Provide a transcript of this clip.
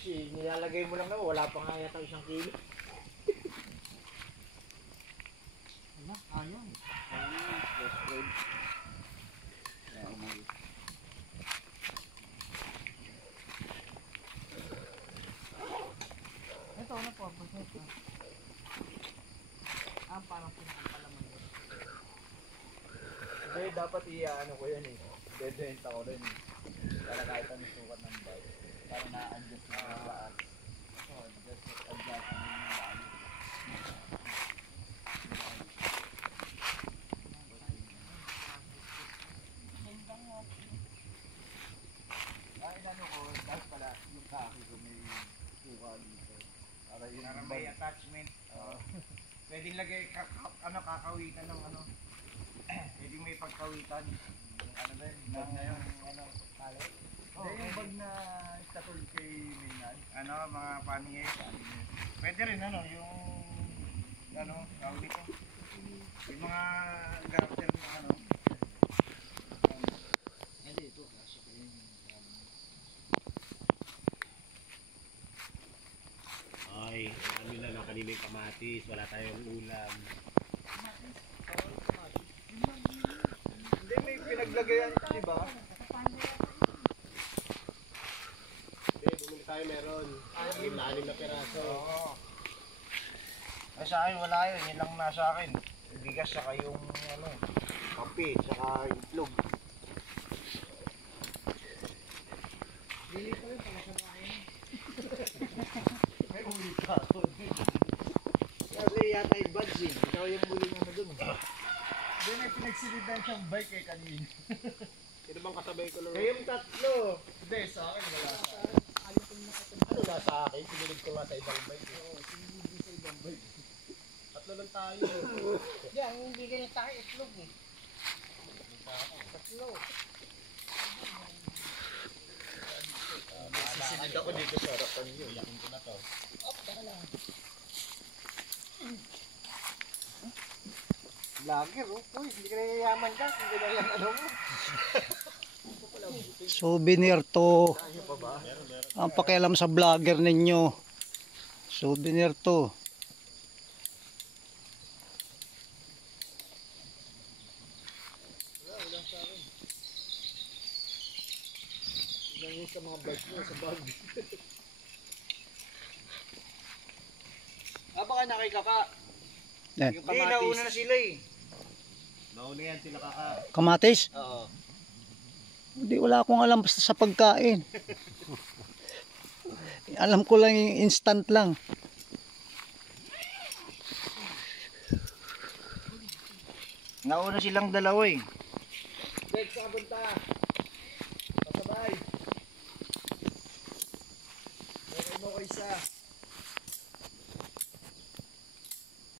fish eh. Nilalagay mo lang naman, wala pa nga yata 1 kilo. Ano? Ayaw. Best friend. Ito na po, ito. Parang pinakapalaman yun. Hindi, dapat ano ko yan eh. Bebenta ko rin eh. Para kahit ang sukat ng bag. Para na-adjust na yung baas. So, adjust na yung value. Inano ko, dahil pala yung kaki ko may suka dito. Para may attachment. Pwedeng lagay kakawitan ng ano. Pwedeng may pagkawitan. Yung ano ba yun? Bag na yung ano, tali? Oo, yung bag na katulad kay Maynard. Ano, mga panier. Pwede rin ano, yung ano, tawag dito. Yung mga garter na ano. Hindi, ito. Ay, ano na lang kanina yung kamatis, wala tayong ulam. Hindi, may pinaglagayan, di ba? Hindi, bumili tayo meron. 6 na piraso. Oo. Ay sa akin, wala yun. Yun lang nasa akin. Bigas, saka yung ano, kape, saka itlog. Bili ko rin, pala sa bahay. May ulit ka ako. Kasi yata yung buds eh. Ikaw yung muling ano dun. Hindi, may pinagsilitan siyang bike eh kanina. Sino bang kasabay ko lang? Kayong tatlo. Hindi, sa akin wala sa akin. Ano na sa akin? Sinilid ko nga sa ibang bike. Oo, sinilid sa ibang bike. Tatlo lang tayo. Yan, hindi ganyan tayo itlog eh. Tatlo. Sisilid ako dito sa harapan nyo. Yakin ko na to. Lager, oh. Uy, hindi ka na yayaman ka. Hindi na lang ano mo. Souvenir to. Tayo pa ba? Ang pakialam sa vlogger ninyo. Souvenir to. Wala sa akin. Ilan yun sa mga bag mo, sa bag. Baka nakikaka. Eh, Yung kamatis. Hindi, nauna na sila eh. Nauna yan sila kaka. kamatis? Oo. Hindi, wala akong alam basta sa pagkain. Alam ko lang yung instant lang. Nauna silang dalawa eh. Dex, sa kabunta. Pasabay. Okay mo ko isa.